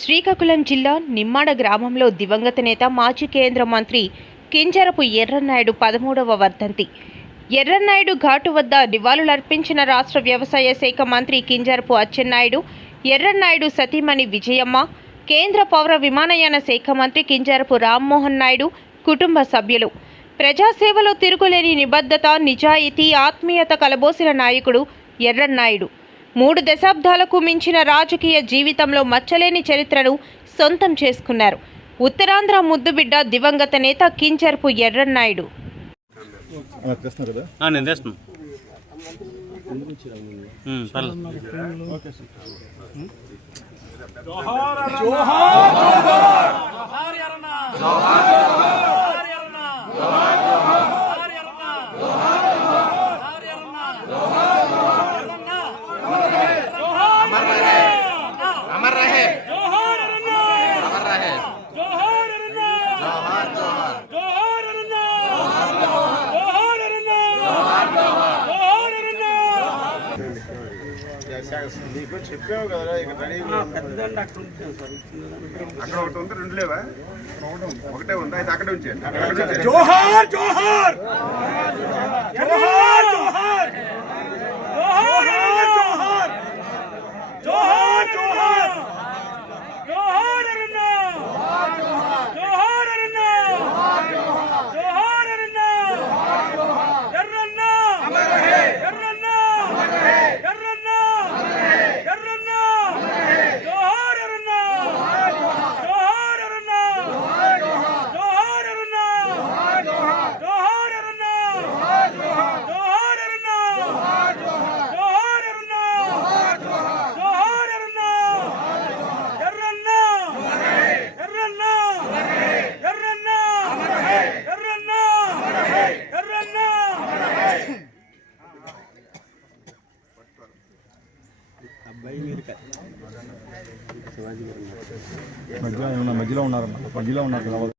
శ్రీకాకుళం జిల్లా నిమ్మాడ గ్రామంలో దివంగత నేత మాజీ కేంద్ర మంత్రి కింజరపు ఎర్రన్నాయుడు 13వ వర్ధంతి. ఎర్రన్నాయుడు ఘాటు వద్ద నివాళులర్పించిన రాష్ట్ర వ్యవసాయ శాఖ మంత్రి కింజరపు అచ్చెన్నాయుడు, ఎర్రన్నాయుడు సతీమణి విజయమ్మ, కేంద్ర పౌర విమానయాన శాఖ మంత్రి కింజరపు రామ్మోహన్ నాయుడు కుటుంబ సభ్యులు. ప్రజాసేవలో తిరుగులేని నిబద్ధత, నిజాయితీ, ఆత్మీయత కలబోసిన నాయకుడు ఎర్రన్నాయుడు. 3 దశాబ్దాలకు మించిన రాజకీయ జీవితంలో మచ్చలేని చరిత్రను సొంతం చేసుకున్నారు. ఉత్తరాంధ్ర ముద్దుబిడ్డ దివంగత నేత కింజరపు ఎర్రన్నాయుడు. నీకు చెప్పావు కదా ఇక అక్కడ ఒకటి ఉంది, 2 లేవా? ఒకటే ఉంది, అయితే అక్కడే ఉంచాను. జోహార్ జోహార్ జోహార్ జోహార్ జోహార్ జోహార్ జోహార్ జోహార్ జోహార్ అన్నా జోహార్ అన్నా జోహార్ అన్నా ఎర్రన్నా ఎర్రన్నా ఎర్రన్నా ఎర్రన్నా జోహార్ అన్నా జోహార్ అన్నా జోహార్ అన్నా జోహార్ అన్నా జోహార్ అన్నా జోహార్ అన్నా జోహార్ అన్నా ఎర్రన్నా ఎర్రన్నా ఎర్రన్నా ఎర్రన్నా ఎర్రన్నా మధ్యలో ఉన్నారు